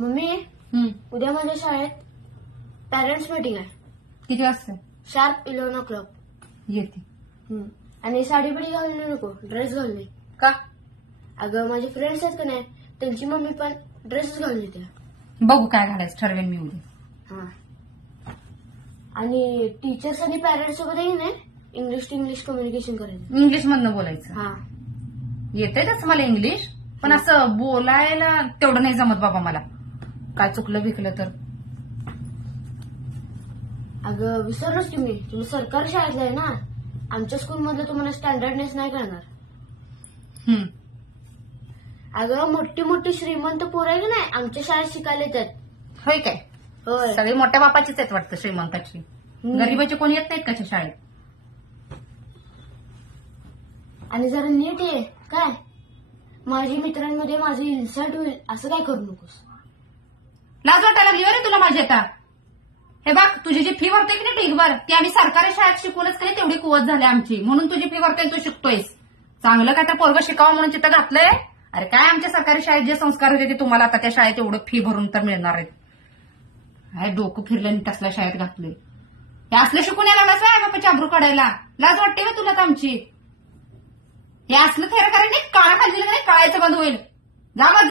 Mummy उद्या माझ्या शाळेत पॅरेंट्स मीटिंग आहे. किती वाजता? Sharp 11 o'clock. येते. आणि साडी बिडी घालणे नको, ड्रेस घालणे. का? अगं माझे फ्रेंड्स आहेत का नाही, त्यांची मम्मी पण ड्रेसच घालून येते. बघू काय घालायचं ठरवेन मी उद्या. हा. आणि टीचर्स आणि पॅरेंट्स सोबत आहे ना इंग्लिश टू इंग्लिश कम्युनिकेशन करायचं. इंग्लिश मधनं बोलायचं. हा. येतंय तसं मला इंग्लिश, पण असं बोलायला तेवढं नाही जमत बाबा मला. काय चुकलं बिकलं तर. अगं विसरलोच तुम्ही सरकारी शाळेतला आहे ना. आमच्या स्कूलमधलं तुम्हाला स्टँडर्डनेस नाही करणार. अगं मोठी मोठी श्रीमंत पोरं आहे की नाही आमच्या शाळेत शिकायला येतात. होय काय? होय. सगळी मोठ्या बापाचीच आहेत वाटतं श्रीमंताची. गरीबाची कोणी येत नाहीत का शाळेत? आणि जरा नीट ये काय. माझ्या मित्रांमध्ये माझं इन्सल्ट होईल असं काय करू नकोस. लाज वाटायला लागली रे तुला माझी आता. हे बघ तुझी जी फी भरते की नाही ढीगभर ती आम्ही सरकारी शाळेत शिकूनच काही तेवढी कुवत झाली आमची, म्हणून तुझी फी भरते तू शिकतोयस. चांगलं काय त्या पोरगं शिकावं म्हणून तिथं घातलंय. अरे काय आमच्या सरकारी शाळेत जे संस्कार होते ते तुम्हाला आता त्या शाळेत एवढं फी भरून तर मिळणार आहेत. काय डोकं फिरलं आणि तसल्या शाळेत घातलंय. हे असलं शिकून यायला लागलाच आहे बापाची आबरू काढायला. लाज वाटते का तुला तर आमची? हे असलं थेर कारण नाही काळा खाल्लेलं नाही कळायचं बंद होईल. जा